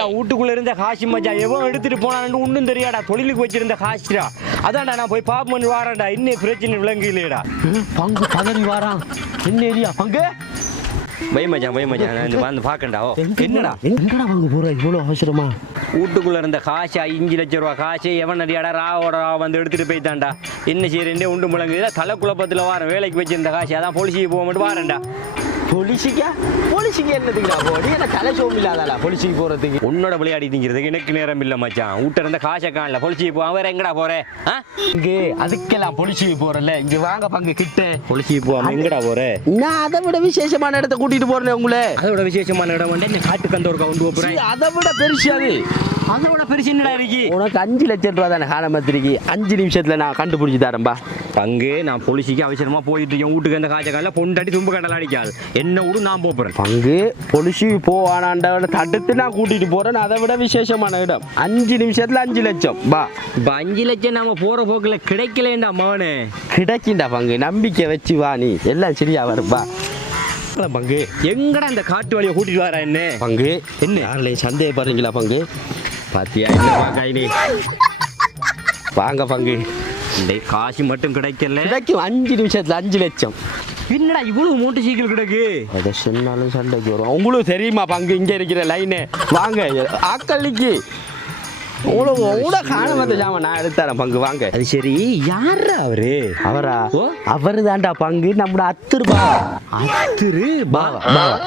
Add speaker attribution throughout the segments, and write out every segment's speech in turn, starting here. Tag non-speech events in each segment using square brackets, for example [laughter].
Speaker 1: மச்சான் வீட்டுக்குள்ள இருந்த காசு மச்சான் எவன் எடுத்துட்டு போனான்னு ஒன்றும் தெரியாடா. தொழிலுக்கு வச்சிருந்த காசுடா. அதான்டா நான் போய் பாப்பமன் வாரேன்டா. இன்னும் பிரச்சனை விளங்கலையேடா.
Speaker 2: பங்கு பதறி வாரான் என்ன ஏரியா பங்கு?
Speaker 1: பை மச்சான் பை மச்சான். நான் வந்து பார்க்கண்டா ஓ என்னடா?
Speaker 2: எங்கடா பங்கு போற? இவ்வளவு அவசரமா?
Speaker 1: வீட்டுக்குள்ள இருந்த காசு அஞ்சு லட்சம் ரூபா காசு எவன் அடியாடா ராவோட ரா வந்து எடுத்துட்டு போயிட்டான்டா. என்ன செய்யறேன் உண்டு முழங்குதுல தலை குழப்பத்தில் வாரேன். வேலைக்கு வச்சிருந்த காசு அதான் பொலிசிக்கு போக மட்டும் வாரேன்டா.
Speaker 2: பொலிசிக்கா பொலிசிக்கு என்னதுக்குடா போ? நீ என்ன தலை சோம் இல்லாதாடா பொலிசிக்கு போறதுக்கு?
Speaker 1: உன்னோட விளையாடி திங்கிறதுக்கு எனக்கு நேரம் இல்லை மச்சான். வீட்டை இருந்த காசை காணல. பொலிசிக்கு போ. வேற எங்கடா போறேன் ஆ?
Speaker 2: இங்கே அதுக்கெல்லாம் பொலிசிக்கு போறல இங்க வாங்க பங்கு கிட்ட.
Speaker 1: பொலிசிக்கு போகாம எங்கடா போற?
Speaker 2: நான் அதை விட விசேஷமான இடத்த கூட்டிட்டு போறேன் உங்களை.
Speaker 1: அதோட விசேஷமான இடம் வந்து இந்த காட்டுக்கு அந்த ஒரு கொண்டு போறேன்.
Speaker 2: சீ, அதை விட பெருசு அது.
Speaker 1: அதோட பெருசு என்னடா இருக்கு?
Speaker 2: உனக்கு அஞ்சு லட்சம் ரூபா தானே காலமத்திரிக்கு அஞ்சு நிமிஷத்துல நான் கண்டுபிடிச்சு தரேன்பா.
Speaker 1: பங்கு நான் பொலிசிக்கு அவசரமா போயிட்டு இருக்கேன். வீட்டுக்கு அந்த காய்ச்ச காலில் பொண்டாட்டி தும்பு கடலை அடிக்காது. என்ன விடு நான் போறேன்.
Speaker 2: பங்கு பொலிசி போவானாண்ட தடுத்து நான் கூட்டிட்டு போறேன். அதை விட விசேஷமான இடம். அஞ்சு நிமிஷத்துல அஞ்சு லட்சம். பா
Speaker 1: இப்போ அஞ்சு லட்சம் நம்ம போற போக்கில் கிடைக்கலேண்டா மவனே.
Speaker 2: கிடைக்கிண்டா பங்கு. நம்பிக்கை வச்சு வா நீ. எல்லாம் சரியா வரும். பா பங்கு.
Speaker 1: எங்கடா இந்த காட்டு வழியை கூட்டிட்டு வரா என்ன?
Speaker 2: பங்கு. என்ன? யாரிலையும் சந்தேகப்படுறீங்களா பங்கு?
Speaker 1: பாத்தியா? என்ன
Speaker 2: வாங்க பங்கு.
Speaker 1: இந்த காசு மட்டும் கிடைக்கல.
Speaker 2: கிடைக்கும். அஞ்சு நிமிஷத்துல அஞ்சு லட்சம்.
Speaker 1: என்னடா இவ்வளவு மோட்டர் சைக்கிள் கிடக்கு.
Speaker 2: எதை சொன்னாலும் சண்டைக்கு வரும் உங்களுக்கு தெரியுமா பங்கு இங்க இருக்கிற லைனு வாங்க ஆக்கல்லிக்கு உங்களுக்கு கூட காண வந்த ஜாம நான் எடுத்தாரேன் பங்கு வாங்க.
Speaker 1: அது சரி யாரா அவரு?
Speaker 2: அவரா?
Speaker 1: ஓ.
Speaker 2: அவரு தான்டா பங்கு நம்மட அத்துரு பா.
Speaker 1: அத்துரு?
Speaker 2: பாவா பாவா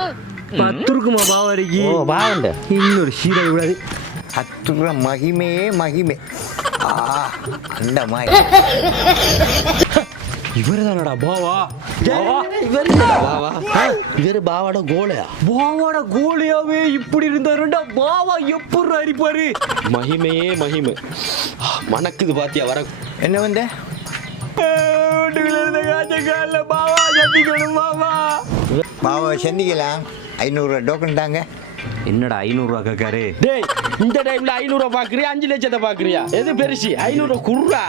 Speaker 1: பத்துருக்குமா பாவரிக்கு
Speaker 2: ஓ பாவண்ட
Speaker 1: இன்னொரு சீரை விடாது.
Speaker 3: அத்துற மகிமையே மகிமை. ஆ அந்த மாதிரி
Speaker 1: இவரு தானடா பாவா? பாவா
Speaker 2: இவரு பாவா இவரு பாவாட கோலையா?
Speaker 1: பாவாட கோலியாவே இப்படி இருந்தாருண்டா பாவா எப்படி அரிப்பாரு
Speaker 2: மகிமையே மகிமை. மணக்குது பாத்தியா வர.
Speaker 3: என்ன வந்த?
Speaker 1: பாவா சத்திக்கணும் பாவா.
Speaker 3: பாவா சந்திக்கலாம் ஐநூறுரூவா டோக்கன் தாங்க.
Speaker 1: என்னடா ஐநூறுரூவா கேட்காரு?
Speaker 2: டேய் இந்த டைம்ல ஐநூறு பாக்குறியா? அஞ்சு லட்சத்தை பாக்குறியா? எது பெருசு? ஐநூறு குடுறா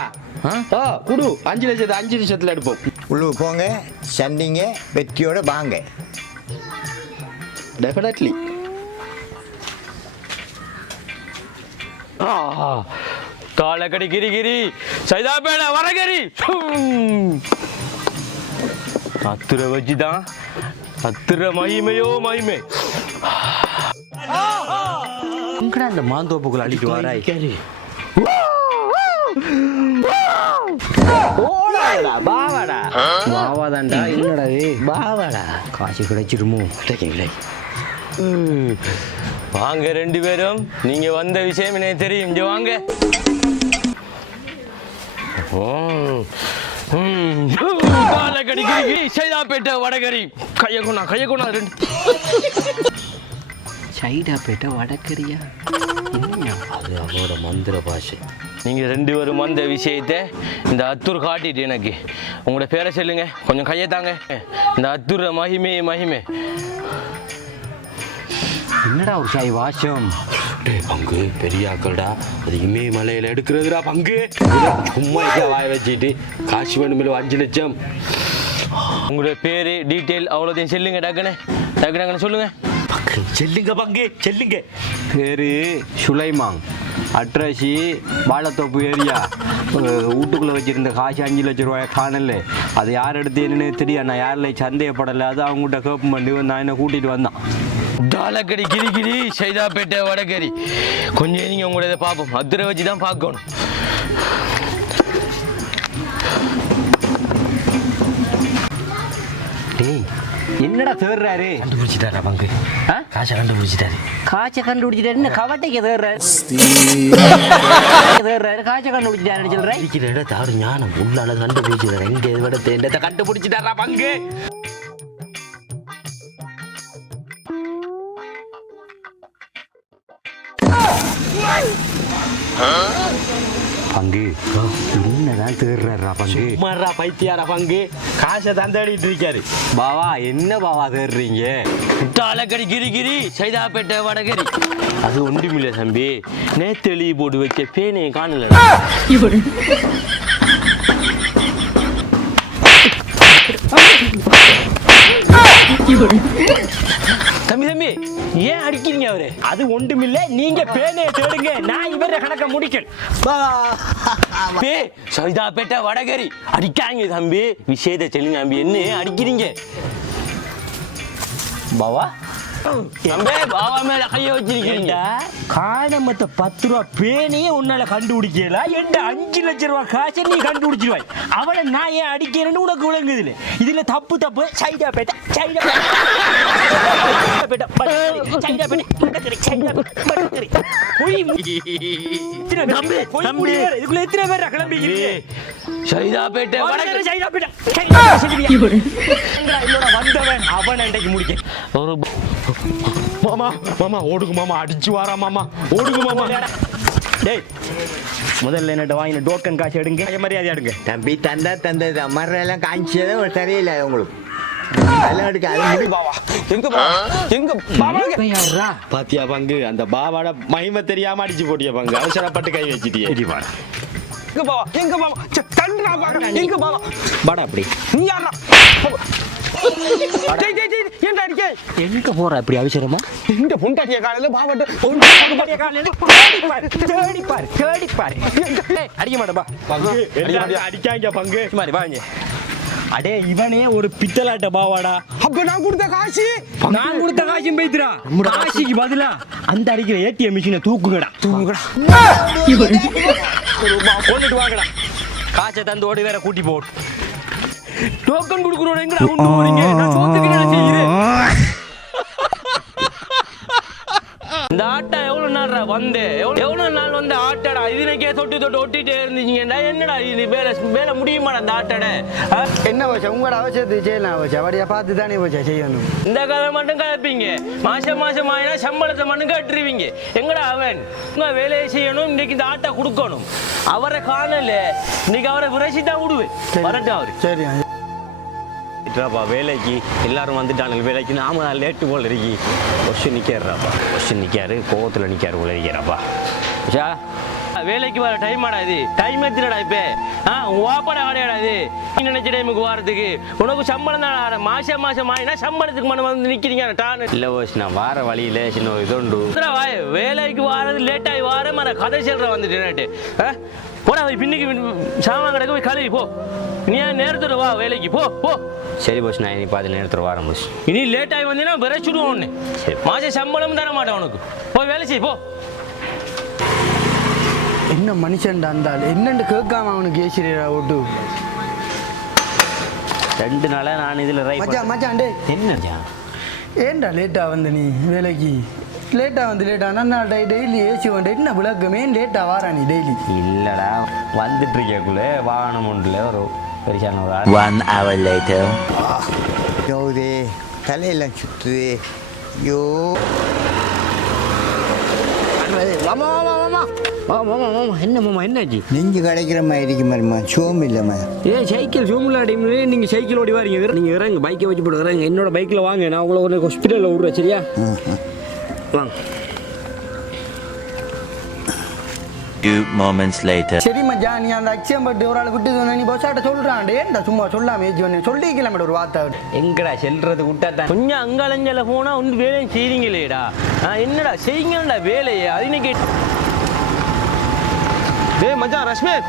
Speaker 2: ஆ குடு. அஞ்சு லட்சத்தை அஞ்சு நிமிஷத்துல எடுப்போம்.
Speaker 3: உள்ளுக்கு போங்க சந்திங்க வெற்றியோட வாங்க.
Speaker 2: டெஃபினெட்லி
Speaker 1: காலக்கடி கிரி கிரி. சைதாப்பேட வரகரி. அத்துர வச்சுதான் அத்துர மகிமையோ மகிமை. அந்த மாந்தோப்புக்குள்ள அடிக்கு வராய்?
Speaker 2: ஓடாடா பாவாடா.
Speaker 1: மாவாதான்டா என்னடா
Speaker 2: பாவாடா.
Speaker 1: காசு கிடைச்சிருமோ
Speaker 2: கிடைக்கவில்லை
Speaker 1: வாங்க ரெண்டு பேரும். நீங்க வந்த விஷயம் எனக்கு தெரியும். இங்க வாங்க. ஓ. ம். காலக்கடி கிரி சைதாப்பேட்டை வடகரி. கையகுணா கையகுணா ரெண்டு. சைதாப்பேட்டை வடகரியா?
Speaker 2: அது அவரோட மந்திர பாஷை.
Speaker 1: நீங்க ரெண்டு பேரும் வந்த விஷயத்தை இந்த அத்தூர் காட்டிட்டு எனக்கு. உங்களோட பேரை சொல்லுங்க. கொஞ்சம் கையை தாங்க. இந்த அத்தூர் மகிமே மகிமே. என்னடா ஒரு சாய் வாசம்?
Speaker 2: பங்கு பெரிய ஆக்கள்டா. அது இமயமலையில எடுக்கிறதுடா பங்கு. சும்மா வாய வச்சுட்டு காசு வேணுமில்ல அஞ்சு லட்சம்.
Speaker 1: உங்களுடைய பேரு டீட்டெயில் அவ்வளோதையும் சொல்லுங்க டக்குன்னு டக்கு டக்குன்னு சொல்லுங்க.
Speaker 2: பங்கு செல்லுங்க பங்கு செல்லுங்க.
Speaker 1: பேரு சுலைமாங் அட்ரஸி வாழைத்தோப்பு ஏரியா. வீட்டுக்குள்ளே வச்சுருந்த காசு அஞ்சு லட்ச ரூபாய் காணல. அது யார் எடுத்து என்னன்னு தெரியாது. நான் யாரில் சந்தேகப்படலை. அது அவங்ககிட்ட கேப்பு பண்ணி நான் என்ன கூட்டிகிட்டு வந்தான். தாளக்கடி கிரி கிரி சைதாப்பேட்டை வடக்கறி கொஞ்சம் நீங்கள் உங்களோட இதை பார்ப்போம். அதிரை வச்சு தான் பார்க்கணும். என்னடா தேடுறாரு?
Speaker 2: கண்டுபிடிச்சிட்டாரா பங்கு? காசை கண்டுபிடிச்சிட்டாரு.
Speaker 1: காய்ச்ச கண்டுபிடிச்சிட்டாரு. என்ன கவட்டைக்கு தேடுறாரு? [laughs] தேடுறாரு. காய்ச்ச கண்டுபிடிச்சிட்டாரு சொல்றேன்
Speaker 2: இருக்கிற இடத்த அவரு ஞானம். உள்ளால கண்டுபிடிச்சிட்டாரு எங்க விட தேண்டத்தை கண்டுபிடிச்சிட்டாரா பங்கு?
Speaker 1: பங்கு என்னதான் தேடுறாரா பங்கு
Speaker 2: சும்மாரா பைத்தியாரா பங்கு காசை தான் தேடிட்டு இருக்காரு.
Speaker 1: பாவா என்ன பாவா தேடுறீங்க? தாளக்கடி கிரி கிரி சைதாப்பேட்டை வடகரி. அது ஒன்றுமில்ல தம்பி. நேத்து எழுதி போட்டு வச்ச பேனையை காணல. தம்பி தம்பி
Speaker 4: ஏன் அடிக்கிறீங்க அவரு? அது ஒன்றுமில்லை. நீங்க பேனையை தேடுங்க. நான் இவர கணக்க முடிக்கணும். தம்பி சைதாப்பேட்டை வடகரி. அடிக்காங்க தம்பி. விஷயத்தை சொல்லுங்க தம்பி. என்ன அடிக்கிறீங்க? பாவா. பாவா மேல கைய வச்சிருக்கீங்க? காணமத்த பத்து ரூபா பேனையே உன்னால கண்டுபிடிக்கல. என்கிட்ட அஞ்சு லட்சம் ரூபா காசை நீ கண்டுபிடிச்சிருவாய். அவனை நான் ஏன் அடிக்கிறேன்னு உனக்கு விளங்குது இல்ல இதுல தப்பு தப்பு. சைடா பேட்டை சைடா பேட்டை. சைடா பேட்டை சைடா பேட்டை, ஒரு
Speaker 2: மாமா மாமா ஓடுங்க மாமா அடிச்சு வாரா மாமா ஓடுங்க மாமா.
Speaker 4: டேய் முதல்ல என்னட்ட வாங்கின டோக்கன் காசு எடுங்க. மரியாதை எடுங்க.
Speaker 3: தம்பி தந்தா தந்தது மரம் காய்ச்சதே ஒரு சரியில்லை உங்களுக்கு. அது
Speaker 2: பாத்தியா பங்கு? அந்த பாபாட மகிமை தெரியாம அடிச்சு போட்டிய பங்கு? அவசரப்பட்டு கை வச்சிட்டியே. எங்க பாவா எங்க பாவா? தண்டு நான் பாக்குறேன் எங்க பாவா?
Speaker 4: வாடா அப்படி.
Speaker 2: நீ யாரா டேய் டேய் டேய் ஏன்டா அடிக்க
Speaker 4: எங்க போற அப்படி அவசரமா
Speaker 2: இந்த பொண்டாட்டிய காலையில பாவாட்ட
Speaker 4: தேடி பாரு தேடி பாரு. அடிக்க மாட்டேப்பா
Speaker 2: பங்கு அடிக்காங்க பங்கு.
Speaker 4: மாதிரி வாங்க அடே இவனே ஒரு பித்தலாட்ட பாவாடா.
Speaker 2: அப்ப நான் கொடுத்த காசு?
Speaker 4: நான் கொடுத்த காசும் போய்த்துடா காசுக்கு பதிலா அந்த அடிக்கிற ஏடிஎம் மிஷினை தூக்குங்கடா. தூக்குங்கடா. கொண்டுட்டு வாங்கடா. காசை தந்து ஓடி வேற கூட்டி போடு டோக்கன் கொடுக்குறோம் எங்கடா கொண்டு போறீங்க? நான் செய்கிறேன் இந்த ஆட்டா எவ்வளவு நாள்டா வந்து? எவ்வளவு நாள் வந்து ஆட்டடா? இதுனக்கே தொட்டு தொட்டு ஒட்டிட்டே இருந்தீங்கடா என்னடா இது? வேலை வேலை முடியுமாடா இந்த ஆட்டடை?
Speaker 5: என்ன வச்சா உங்களோட அவசியத்துக்கு செய்யலாம் வச்சா வடியா பார்த்து தானே வச்சா செய்யணும்.
Speaker 4: இந்த கதை மட்டும் கலப்பீங்க. மாசம் மாசம் ஆயினா சம்பளத்தை மட்டும் கட்டுருவீங்க. எங்கடா அவன்? உங்க வேலையை செய்யணும். இன்னைக்கு இந்த ஆட்டை கொடுக்கணும். அவரை காணல. இன்னைக்கு அவரை விரசி தான் விடுவேன். வரட்டும் அவரு.
Speaker 5: சரி.
Speaker 4: விட்டுறாப்பா வேலைக்கு. எல்லாரும் வந்துட்டானுங்க வேலைக்கு. நாம தான் லேட்டு போல இருக்கி. கொஷின் நிற்கிறாப்பா கொஷின் நிற்காரு கோவத்தில் நிற்காரு போல இருக்கிறாப்பா. உஷா வேலைக்கு வர டைம் ஆடா இது. டைம் எடுத்துடா இப்போ? ஆ உன் வாப்பாடா இது. நினைச்ச டைமுக்கு வரதுக்கு உனக்கு சம்பளம் தான் மாசம் மாசம் ஆயினா சம்பளத்துக்கு மனம் வந்து நிற்கிறீங்க டான்னு இல்லை ஓஸ் நான் வார வழியில் சின்ன இதுண்டு. வாய் வேலைக்கு வாரது லேட் ஆகி வார மர கதை சொல்ற வந்துட்டு போடா போய் பின்னுக்கு சாமான் கிடக்க போய் கழுவி போ. நீ ஏன் நேரத்தோட வா வேலைக்கு போ போ.
Speaker 1: சரி போஸ் நான் இனி பாதி நேரத்தில் வரேன் போஸ்
Speaker 4: இனி லேட் ஆகி வந்தீங்கன்னா விரைச்சுடுவோம் ஒன்று
Speaker 1: சரி.
Speaker 4: மாச சம்பளம் தர மாட்டேன் உனக்கு. போய் வேலை செய் போ.
Speaker 5: என்ன மனுஷன்டா அந்த ஆள் என்னன்னு கேட்காம அவனுக்கு ஏசிரியரா ஓட்டு.
Speaker 1: ரெண்டு நாளாக நான் இதில் ரை
Speaker 5: மச்சான் மச்சான் டே
Speaker 1: என்னடா
Speaker 5: ஏன்டா லேட்டா வந்த நீ வேலைக்கு? லேட்டா வந்து லேட்டா நான் டெய்லி ஏசி வந்து என்ன விளக்கமே? லேட்டா வாரா நீ டெய்லி
Speaker 1: இல்லைடா வந்துட்டு இருக்கக்குள்ள வாகனம் ஒன்றில் ஒரு பெருசான ஒரு ஆள்.
Speaker 3: ஒன் ஹவர் லேட்டர் யோதே தலையெல்லாம் சுத்துது. ஐயோ
Speaker 4: மாமா மாமா மாமா என்ன மாமா என்னாச்சு?
Speaker 3: நெஞ்சு கிடைக்கிற மாதிரி இருக்கு மாதிரிமா சோம் இல்லைம்மா
Speaker 4: ஏ சைக்கிள் சோமுலா டைம்ல நீங்க சைக்கிள் ஓடி வரீங்க. நீங்க இறங்க பைக்கை வச்சு போட்டு இறங்க என்னோட பைக்ல வாங்க. நான் உங்களை ஒரு ஹாஸ்பிட்டல்ல விடுறேன். சரியா? வாங்க.
Speaker 6: Few moments later.
Speaker 5: சரி மச்சான் நீ அந்த அக்ஷயம் பட்டு ஒரு ஆள் விட்டு சொன்ன நீ பஸ்ஸாட்ட சொல்றான் ஏன்டா சும்மா சொல்லாம ஏஜி பண்ணி சொல்லி கிளம்பிட ஒரு வார்த்தை
Speaker 1: எங்கடா செல்றது? விட்டாதான்
Speaker 4: கொஞ்சம் அங்காலஞ்சல போனா ஒன்று வேலையும் செய்றீங்களேடா. ஆ, என்னடா செய்யுங்கடா வேலையை? அது இன்னைக்கு
Speaker 2: டேய் மச்சான் ரஷ்மின்.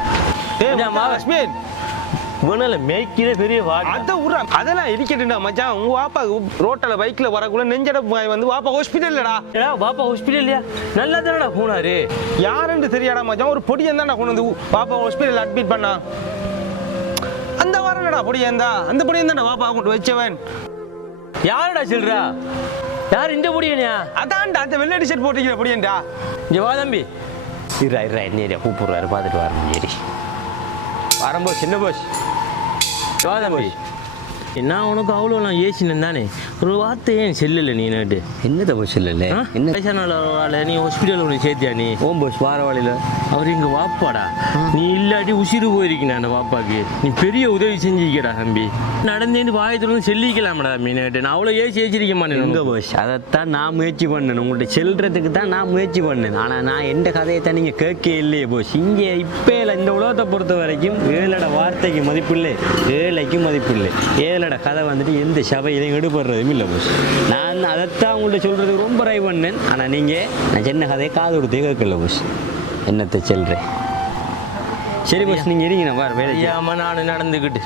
Speaker 2: டேய்
Speaker 4: மச்சான்.
Speaker 2: ரஷ்மின்.
Speaker 4: இவனால மேய்க்கிற பெரிய வாடி
Speaker 2: அத உர்றா அதெல்லாம் இருக்கட்டும்டா மச்சான். உங்க வாப்பா ரோட்ல பைக்ல வரக்குள்ள நெஞ்சட வந்து வாப்பா ஹாஸ்பிட்டல்லடா
Speaker 4: ஏடா பாப்பா ஹாஸ்பிட்டல் இல்லையா? நல்லா தானடா போனாரு.
Speaker 2: யாருன்னு தெரியாடா மச்சான். ஒரு பொடியன் தான்டா கொண்டு வந்து பாப்பா ஹாஸ்பிட்டல் அட்மிட் பண்ணா. அந்த வரலடா பொடியன் தான் அந்த பொடியன் தான்டா வாப்பா கொண்டு வச்சவன்.
Speaker 4: யாருடா சொல்றா? யார் இந்த முடியலையா
Speaker 2: அதான்டா அந்த வெள்ளை டிஷர்ட் போட்டிருக்கிற பொடியன்டா
Speaker 4: இங்க வா தம்பி.
Speaker 1: இருடா இருடா என்ன கூப்பிடுவாரு பார்த்துட்டு வரணும் சரி வரேன் போஸ் சின்ன போஸ்
Speaker 4: வா தம்பி நான் உனக்கு அவ்வளோ நான் ஏசினேன் தானே. ஒரு வார்த்தை ஏன் செல்லல நீ நேட்டு
Speaker 1: என்னத போஸ் இல்லைல்ல என்ன?
Speaker 4: வயசான நீ ஹாஸ்பிட்டல் உனக்கு சேர்த்தியா நீ?
Speaker 1: ஓம் போஸ் வார வழியில்.
Speaker 4: அவர் இங்க வாப்பாடா. நீ இல்லாட்டி உசிறு போயிருக்கீங்க அந்த வாப்பாக்கு. நீ பெரிய உதவி செஞ்சிருக்கடா தம்பி. நடந்தேன்னு வாயத்துல செல்லிக்கலாமடா தம்பி நேட்டு நான் அவ்வளோ ஏசி ஏச்சிருக்க மாட்டேன்
Speaker 1: போஸ் அதைத்தான் நான் முயற்சி பண்ணேன். உங்கள்கிட்ட செல்றதுக்கு தான் நான் முயற்சி பண்ணேன். ஆனால் நான் எந்த கதையை தான் நீங்கள் கேட்க இல்லையே போஸ். இங்கே இப்போ இந்த உலகத்தை பொறுத்த வரைக்கும் ஏழோட வார்த்தைக்கு மதிப்பு இல்லை. ஏழைக்கு மதிப்பு இல்லை. ஏழோட எங்களோட கதை வந்துட்டு எந்த சபையிலையும் எடுபடுறதும் இல்லை போஸ் நான் அதைத்தான் உங்கள்ட்ட சொல்கிறதுக்கு ரொம்ப ட்ரை பண்ணேன். ஆனால் நீங்கள் நான் சின்ன கதையை காது கொடுத்தே கேட்கல போஸ் என்னத்தை சொல்கிறேன் சரி போஸ் நீங்கள் இருங்க நான் வேறு வேலை
Speaker 4: நான் நடந்துக்கிட்டு.